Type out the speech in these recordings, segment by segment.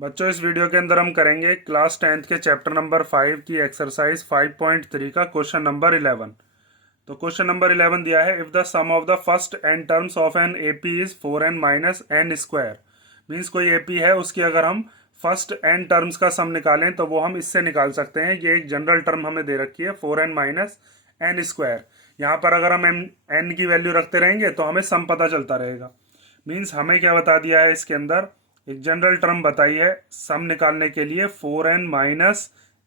बच्चों, इस वीडियो के अंदर हम करेंगे क्लास 10th के चैप्टर नंबर 5 की एक्सरसाइज 5.3 का क्वेश्चन नंबर 11। तो क्वेश्चन नंबर 11 दिया है, if the sum of the first n terms of an AP is 4n minus n square. Means कोई एपी है, उसकी अगर हम फर्स्ट एन टर्म्स का सम निकालें तो वो हम इससे निकाल सकते हैं। ये एक जनरल टर्म हमें दे रखी है 4n माइनस एन स्क्वायर। यहाँ पर अगर हम एन की वैल्यू रखते रहेंगे तो हमें सम पता चलता रहेगा। मीन्स हमें क्या बता दिया है, इसके अंदर एक जनरल टर्म बताई है सम निकालने के लिए 4n माइनस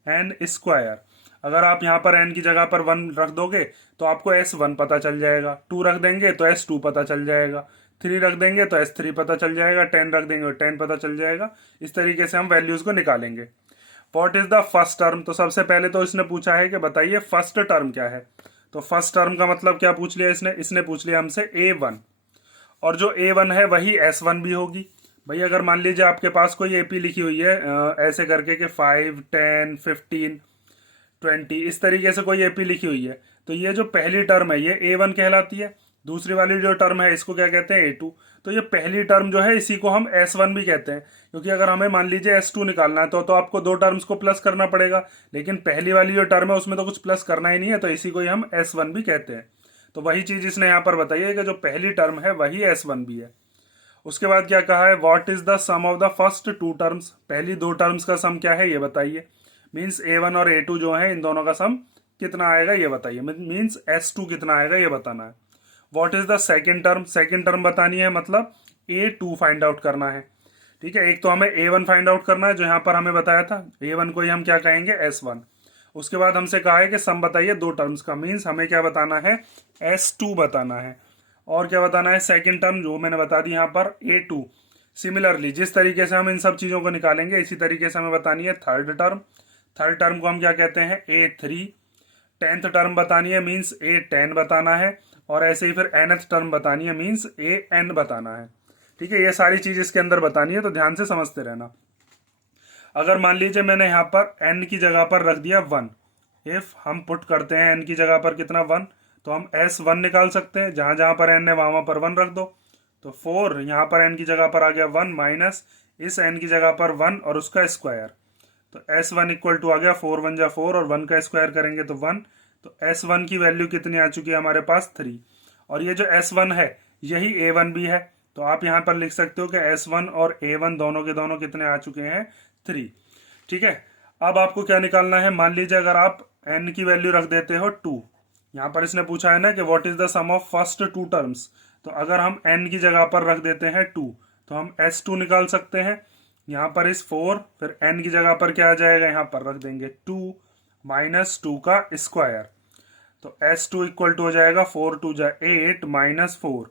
एन स्क्वायर। अगर आप यहाँ पर n की जगह पर 1 रख दोगे तो आपको s1 पता चल जाएगा, 2 रख देंगे तो s2 पता चल जाएगा, 3 रख देंगे तो s3 पता चल जाएगा, 10 रख देंगे तो 10 पता चल जाएगा। इस तरीके से हम वैल्यूज को निकालेंगे। What is the first term? तो सबसे पहले तो इसने पूछा है कि बताइए फर्स्ट टर्म क्या है। तो फर्स्ट टर्म का मतलब क्या पूछ लिया इसने पूछ लिया हमसे a1, और जो a1 है वही s1 भी होगी। भाई अगर मान लीजिए आपके पास कोई एपी लिखी हुई है ऐसे करके कि 5, 10, 15, 20, इस तरीके से कोई एपी लिखी हुई है, तो ये जो पहली टर्म है ये a1 कहलाती है। दूसरी वाली जो टर्म है इसको क्या कहते हैं, a2। तो ये पहली टर्म जो है इसी को हम s1 भी कहते हैं, क्योंकि अगर हमें मान लीजिए s2 निकालना है तो आपको दो टर्म्स को प्लस करना पड़ेगा, लेकिन पहली वाली जो टर्म है उसमें तो कुछ प्लस करना ही नहीं है, तो इसी को ही हम s1 भी कहते हैं। तो वही चीज इसने यहाँ पर बताई है कि जो पहली टर्म है वही s1 भी है। उसके बाद क्या कहा है, what is the sum of the first two terms. पहली दो टर्म्स का सम क्या है ये बताइए। मीन्स a1 और a2 जो है इन दोनों का सम कितना आएगा ये बताइए। मीन्स s2 कितना आएगा ये बताना है। What is the second term? Second term बतानी है, मतलब a2 फाइंड आउट करना है। ठीक है, एक तो हमें a1 फाइंड आउट करना है जो यहाँ पर हमें बताया था, a1 को ही हम क्या कहेंगे, s1। उसके बाद हमसे कहा है कि सम बताइए दो टर्म्स का। मीन्स हमें क्या बताना है, s2 बताना है। और क्या बताना है, सेकंड टर्म जो मैंने बता दी यहाँ पर a2। सिमिलरली जिस तरीके से हम इन सब चीज़ों को निकालेंगे इसी तरीके से हमें बतानी है थर्ड टर्म। थर्ड टर्म को हम क्या कहते हैं, a3। टेंथ टर्म बतानी है, मीन्स a10 बताना है। और ऐसे ही फिर nth टर्म बतानी है, मीन्स an बताना है। ठीक है, ये सारी चीज इसके अंदर बतानी है, तो ध्यान से समझते रहना। अगर मान लीजिए मैंने यहाँ पर n की जगह पर रख दिया 1, इफ हम पुट करते हैं n की जगह पर कितना 1, तो हम s1 निकाल सकते हैं। जहां जहां पर n है वहां पर 1 रख दो, तो 4 यहाँ पर n की जगह पर आ गया 1 माइनस इस n की जगह पर 1 और उसका स्क्वायर। तो s1 इक्वल टू आ गया 4 1 जा 4 और 1 का स्क्वायर करेंगे तो 1। तो s1 की वैल्यू कितनी आ चुकी है हमारे पास, 3। और ये जो s1 है यही a1 भी है, तो आप यहाँ पर लिख सकते हो कि s1 और a1 दोनों के दोनों कितने आ चुके हैं, 3। ठीक है, अब आपको क्या निकालना है, मान लीजिए अगर आप n की वैल्यू रख देते हो 2। यहाँ पर इसने पूछा है ना कि what is the sum of first two terms. तो अगर हम n की जगह पर रख देते हैं 2 तो हम s2 निकाल सकते हैं। यहाँ पर इस 4, फिर n की जगह पर क्या आ जाएगा, यहाँ पर रख देंगे 2 माइनस 2 का स्क्वायर। तो s2 इक्वल टू हो जाएगा 4 2 जा 8 माइनस 4।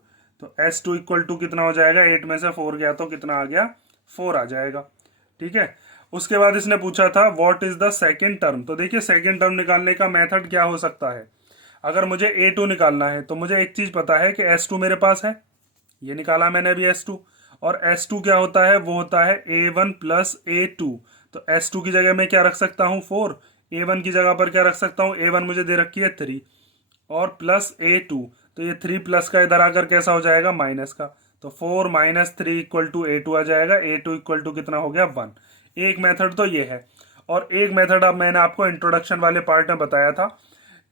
तो s2 इक्वल टू कितना हो जाएगा, 8 में से 4 गया तो कितना आ गया, 4 आ जाएगा। ठीक है, उसके बाद इसने पूछा था what is the second term. तो देखिए सेकेंड टर्म निकालने का मेथड क्या हो सकता है। अगर मुझे a2 निकालना है तो मुझे एक चीज पता है कि s2 मेरे पास है, ये निकाला मैंने अभी s2। और s2 क्या होता है, वो होता है a1 प्लस a2। तो s2 की जगह मैं क्या रख सकता हूँ, 4। a1 की जगह पर क्या रख सकता हूँ, a1 मुझे दे रखी है 3 और प्लस a2। तो ये 3 प्लस का इधर आकर कैसा हो जाएगा, माइनस का। तो 4 माइनस 3 इक्वल टू a2 आ जाएगा। a2 इक्वल टू कितना हो गया, 1। एक मेथड तो ये है, और एक मेथड अब मैंने आपको इंट्रोडक्शन वाले पार्ट में बताया था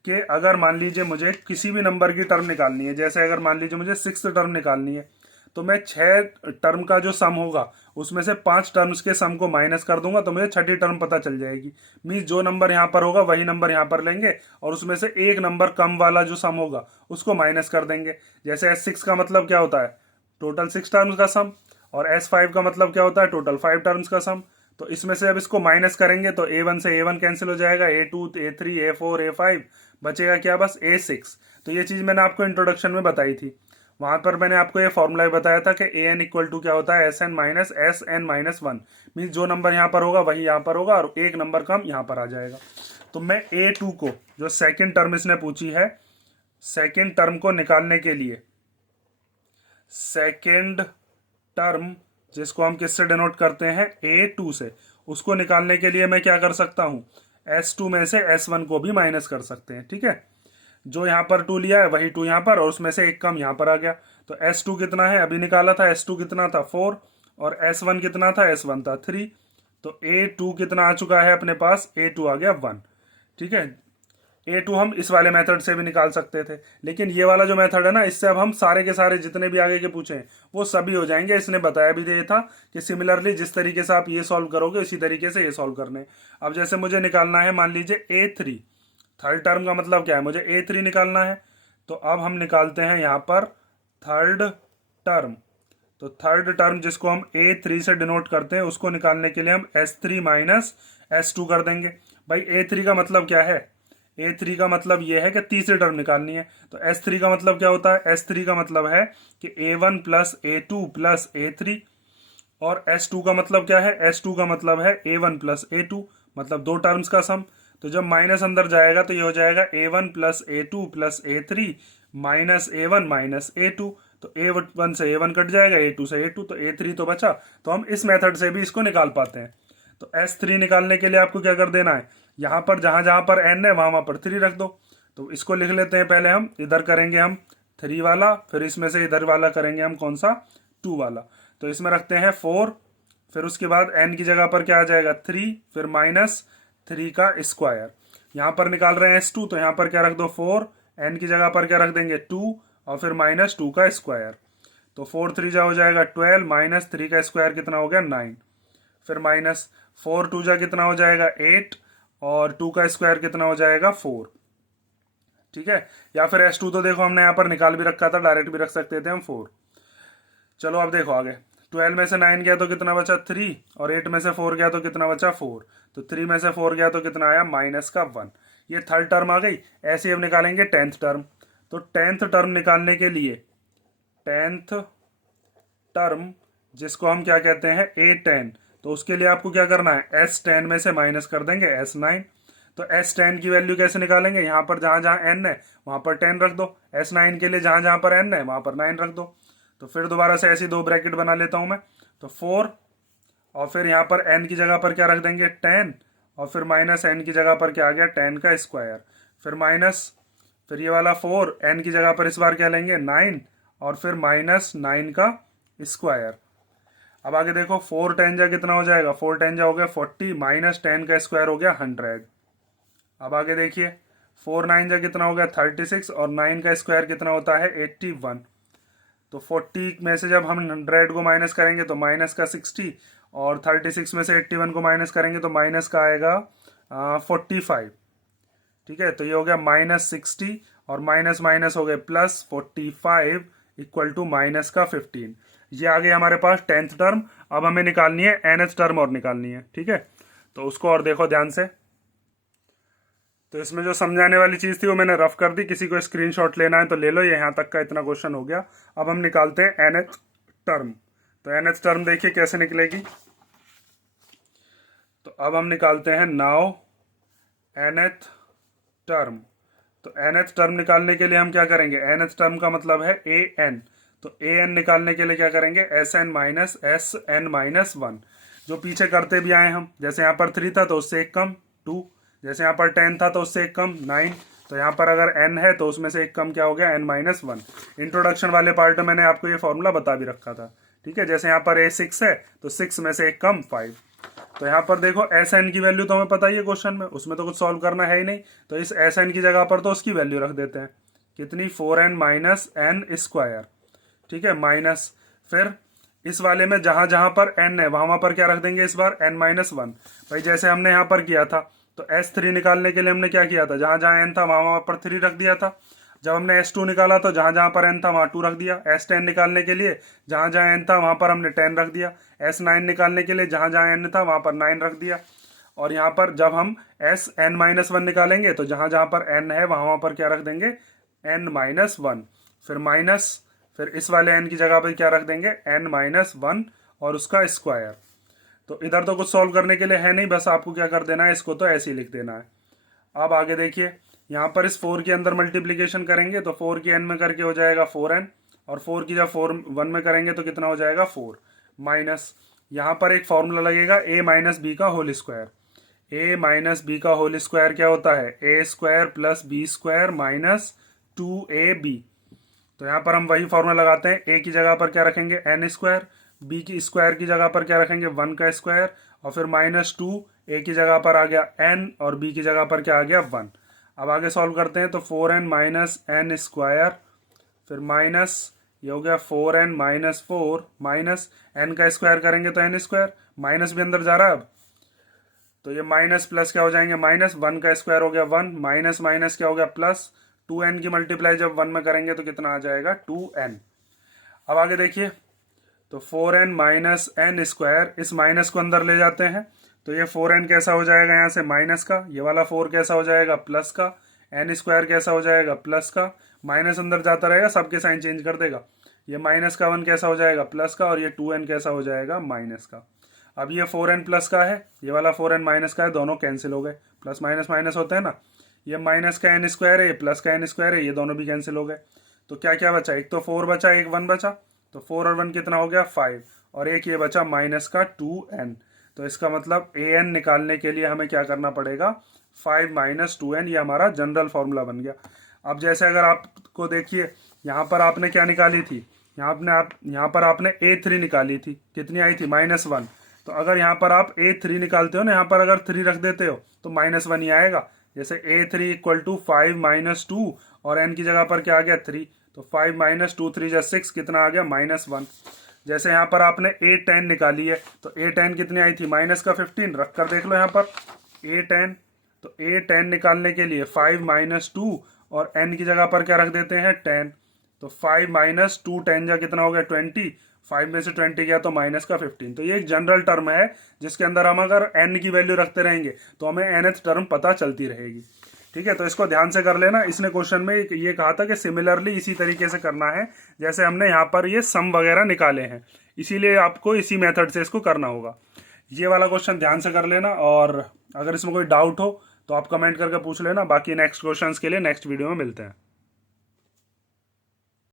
कि अगर मान लीजिए मुझे किसी भी नंबर की टर्म निकालनी है, जैसे अगर मान लीजिए मुझे 6th टर्म निकालनी है, तो मैं 6 टर्म का जो सम होगा उसमें से 5 टर्म्स के सम को माइनस कर दूंगा तो मुझे छठी टर्म पता चल जाएगी। मीन्स जो नंबर यहाँ पर होगा वही नंबर यहाँ पर लेंगे और उसमें से एक नंबर कम वाला जो सम होगा उसको माइनस कर देंगे। जैसे S6 का मतलब क्या होता है, टोटल 6 टर्म्स का सम, और S5 का मतलब क्या होता है, टोटल 5 टर्म्स का सम। तो इसमें से अब इसको माइनस करेंगे तो a1 से a1 कैंसिल हो जाएगा, a2 a3 a4 a5, बचेगा क्या, बस a6। तो ये चीज मैंने आपको इंट्रोडक्शन में बताई थी, वहां पर मैंने आपको ये फॉर्मूला बताया था कि an इक्वल टू क्या होता है, sn-1। मीन्स जो नंबर यहाँ पर होगा वही यहाँ पर होगा और एक नंबर कम यहाँ पर आ जाएगा। तो मैं a2 को, जो सेकेंड टर्म इसने पूछी है, सेकेंड टर्म को निकालने के लिए, सेकेंड टर्म जिसको हम किससे डिनोट करते हैं, a2 से, उसको निकालने के लिए मैं क्या कर सकता हूं, s2 में से s1 को भी माइनस कर सकते हैं। ठीक है, जो यहाँ पर 2 लिया है वही 2 यहाँ पर, और उसमें से एक कम यहाँ पर आ गया। तो s2 कितना है, अभी निकाला था, s2 कितना था, 4, और S1 कितना था, S1 था 3, तो A2 कितना आ चुका है अपने पास, A2 आ गया 1। ठीक है, A2 हम इस वाले मेथड से भी निकाल सकते थे, लेकिन ये वाला जो मेथड है ना, इससे अब हम सारे के सारे जितने भी आगे के पूछे हैं वो सभी हो जाएंगे। इसने बताया भी ये था कि सिमिलरली जिस तरीके से आप ये सॉल्व करोगे इसी तरीके से ये सॉल्व करने। अब जैसे मुझे निकालना है, मान लीजिए A3, थर्ड टर्म का मतलब क्या है, मुझे A3 निकालना है। तो अब हम निकालते हैं यहाँ पर थर्ड टर्म। तो थर्ड टर्म जिसको हम A3 से डिनोट करते हैं, उसको निकालने के लिए हम S3 माइनस S2 कर देंगे। भाई A3 का मतलब क्या है, A3 का मतलब ये है कि तीसरी टर्म निकालनी है। तो S3 का मतलब क्या होता है, S3 का मतलब है कि A1 plus A2 plus A3। और S2 का मतलब क्या है, S2 का मतलब है A1 प्लस A2, मतलब दो टर्म्स का सम। तो जब माइनस अंदर जाएगा तो ये हो जाएगा A1 plus A2 plus A3 minus A1 minus A2। तो A1 से A1 कट जाएगा, A2 से A2, तो A3 तो बचा। तो हम इस मेथड से भी इसको निकाल पाते हैं। तो S3 निकालने के लिए आपको क्या कर देना है, यहाँ पर जहां जहां पर n है वहां वहां पर 3 रख दो। तो इसको लिख लेते हैं, पहले हम इधर करेंगे हम 3 वाला, फिर इसमें से इधर वाला करेंगे हम कौन सा, 2 वाला। तो इसमें रखते हैं 4, फिर उसके बाद n की जगह पर क्या आ जाएगा 3, फिर माइनस 3 का स्क्वायर। यहाँ पर निकाल रहे हैं S2, तो यहाँ पर क्या रख दो 4, n की जगह पर क्या रख देंगे 2, और फिर माइनस 2 का स्क्वायर। तो 4 3 जा हो जाएगा 12, माइनस 3 का स्क्वायर कितना हो गया 9, फिर माइनस 4 2 जा कितना हो जाएगा 8, और 2 का स्क्वायर कितना हो जाएगा 4। ठीक है, या फिर S2 तो देखो हमने यहाँ पर निकाल भी रखा था, डायरेक्ट भी रख सकते थे हम 4। चलो अब देखो आगे, 12 में से 9 गया तो कितना बचा 3, और 8 में से 4 गया तो कितना बचा 4। तो 3 में से 4 गया तो कितना आया माइनस का 1। ये थर्ड टर्म आ गई। ऐसे ही अब निकालेंगे 10th टर्म। तो 10th टर्म निकालने के लिए 10th टर्म जिसको हम क्या कहते हैं A10, तो उसके लिए आपको क्या करना है, S10 में से माइनस कर देंगे S9। तो S10 की वैल्यू कैसे निकालेंगे, यहाँ पर जहां जहां n है वहां पर 10 रख दो, S9 के लिए जहां जहां पर n है वहां पर 9 रख दो। तो फिर दोबारा से ऐसी दो ब्रैकेट बना लेता हूं मैं। तो 4, और फिर यहाँ पर n की जगह पर क्या रख देंगे 10, और फिर माइनस n की जगह पर क्या आ गया 10 का स्क्वायर, फिर माइनस, फिर ये वाला 4, n की जगह पर इस बार क्या लेंगे 9, और फिर माइनस 9 का स्क्वायर। अब आगे देखो 4 10 जा कितना हो जाएगा, 4 10 जा हो गया 40, माइनस 10 का स्क्वायर हो गया 100। अब आगे देखिए 4 9 जा कितना हो गया 36, और 9 का स्क्वायर कितना होता है 81। तो 40 में से जब हम 100 को माइनस करेंगे तो माइनस का 60, और 36 में से 81 को माइनस करेंगे तो माइनस का आएगा 45। ठीक है, तो ये हो गया माइनस 60, और माइनस माइनस हो गए प्लस 45 इक्वल टू माइनस का 15। ये आ गई हमारे पास 10th टर्म। अब हमें निकालनी है nth टर्म और निकालनी है। ठीक है, तो उसको और देखो ध्यान से। तो इसमें जो समझाने वाली चीज थी वो मैंने रफ कर दी, किसी को स्क्रीनशॉट लेना है तो ले लो, ये यहाँ तक का इतना क्वेश्चन हो गया। अब हम निकालते हैं nth टर्म। तो nth टर्म देखिए कैसे निकलेगी। तो अब हम निकालते हैं नाउ nth टर्म। तो nth टर्म निकालने के लिए हम क्या करेंगे, nth टर्म का मतलब है an। तो an निकालने के लिए क्या करेंगे, Sn माइनस Sn माइनस 1, जो पीछे करते भी आए हम। जैसे यहाँ पर 3 था तो उससे एक कम 2, जैसे यहाँ पर 10 था तो उससे एक कम 9। तो यहाँ पर अगर n है तो उसमें से एक कम क्या हो गया n माइनस 1। इंट्रोडक्शन वाले पार्ट में मैंने आपको ये फॉर्मूला बता भी रखा था। ठीक है, जैसे यहाँ पर A6 है तो 6 में से एक कम 5। तो यहाँ पर देखो Sn की वैल्यू तो हमें पता ही है क्वेश्चन में, उसमें तो कुछ सॉल्व करना है ही नहीं। तो इस Sn की जगह पर तो उसकी वैल्यू रख देते हैं, कितनी 4n माइनस n स्क्वायर। ठीक है, माइनस, फिर इस वाले में जहां जहां पर n है वहां वहां पर क्या रख देंगे इस बार n माइनस 1। भाई जैसे हमने यहाँ पर किया था, तो S3 निकालने के लिए हमने क्या किया था, जहां जहां n था वहां वहां पर 3 रख दिया था। जब हमने S2 निकाला तो जहां जहां पर n था वहां 2 रख दिया। S10 निकालने के लिए जहां जहां n था वहां पर हमने 10 रख दिया। S9 निकालने के लिए जहां जहां n था वहां पर 9 रख दिया। और यहाँ पर जब हम Sn माइनस 1 निकालेंगे तो जहां जहां पर n है वहां वहां पर क्या रख देंगे n माइनस 1, फिर माइनस, फिर इस वाले n की जगह पर क्या रख देंगे n माइनस 1 और उसका स्क्वायर। तो इधर तो कुछ सॉल्व करने के लिए है नहीं, बस आपको क्या कर देना है, इसको तो ऐसे ही लिख देना है। अब आगे देखिए, यहाँ पर इस 4 के अंदर मल्टीप्लीकेशन करेंगे तो 4 की n में करके हो जाएगा 4n, और 4 की जब 4 1 में करेंगे तो कितना हो जाएगा 4, माइनस यहाँ पर एक फॉर्मूला लगेगा a माइनस बी का whole square. a minus b का होल स्क्वायर क्या होता है, a square plus b square minus 2ab। तो यहाँ पर हम वही फॉर्मूला लगाते हैं, a की जगह पर क्या रखेंगे n स्क्वायर बी की स्क्वायर की जगह पर क्या रखेंगे 1 का स्क्वायर, और फिर -2 ए की जगह पर आ गया n और बी की जगह पर क्या आ गया 1। अब आगे सॉल्व करते हैं तो 4n माइनस एन स्क्वायर, फिर माइनस ये हो गया 4n माइनस 4 माइनस n का स्क्वायर करेंगे तो n स्क्वायर, माइनस भी अंदर जा रहा है अब, तो ये माइनस प्लस क्या हो जाएंगे माइनस, 1 का स्क्वायर हो गया 1 माइनस माइनस क्या हो गया प्लस, 2n की मल्टीप्लाई जब 1 में करेंगे तो कितना आ जाएगा 2n। अब आगे देखिए तो 4n माइनस एन स्क्वायर, इस माइनस को अंदर ले जाते हैं तो ये 4n कैसा हो जाएगा यहाँ से माइनस का, ये वाला 4 कैसा हो जाएगा प्लस का, एन स्क्वायर कैसा हो जाएगा प्लस का, माइनस अंदर जाता रहेगा सबके साइन चेंज कर देगा, ये माइनस का 1 कैसा हो जाएगा प्लस का, और ये 2n कैसा हो जाएगा माइनस का। अब ये 4n प्लस का है, ये वाला 4n माइनस का है, दोनों कैंसिल हो गए, प्लस माइनस माइनस होते हैं ना, ये माइनस का एन स्क्वायर है, ये प्लस का एन स्क्वायर है, ये दोनों भी कैंसिल हो गए, तो क्या क्या बचा, एक तो 4 बचा एक 1 बचा, तो 4 और 1 कितना हो गया 5, और एक ये बचा माइनस का 2n। तो इसका मतलब an निकालने के लिए हमें क्या करना पड़ेगा 5 माइनस 2n, ये हमारा जनरल फॉर्मूला बन गया। अब जैसे अगर आपको देखिए यहाँ पर आपने क्या निकाली थी, यहाँ पर आपने a3 निकाली थी, कितनी आई थी -1, तो अगर यहाँ पर आप a3 निकालते हो ना, यहाँ पर अगर 3 रख देते हो तो -1 ही आएगा। जैसे a3 इक्वल टू 5 माइनस 2 और n की जगह पर क्या आ गया 3, तो 5 माइनस 2 3 जा 6, कितना आ गया -1। जैसे यहाँ पर आपने a10 निकाली है तो a10 कितनी आई थी माइनस का 15, रख कर देख लो यहाँ पर a10, तो a10 निकालने के लिए 5 माइनस 2 और n की जगह पर क्या रख देते हैं 10, तो 5 माइनस 2 10 जा कितना हो गया 20, 5 में से 20 गया तो माइनस का 15। तो ये एक जनरल टर्म है जिसके अंदर हम अगर n की वैल्यू रखते रहेंगे तो हमें nth टर्म पता चलती रहेगी। ठीक है, तो इसको ध्यान से कर लेना। इसने क्वेश्चन में ये कहा था कि सिमिलरली इसी तरीके से करना है जैसे हमने यहाँ पर ये सम वगैरह निकाले हैं, इसीलिए आपको इसी मेथड से इसको करना होगा। ये वाला क्वेश्चन ध्यान से कर लेना, और अगर इसमें कोई डाउट हो तो आप कमेंट करके पूछ लेना। बाकी नेक्स्ट क्वेश्चंस के लिए नेक्स्ट वीडियो में मिलते हैं।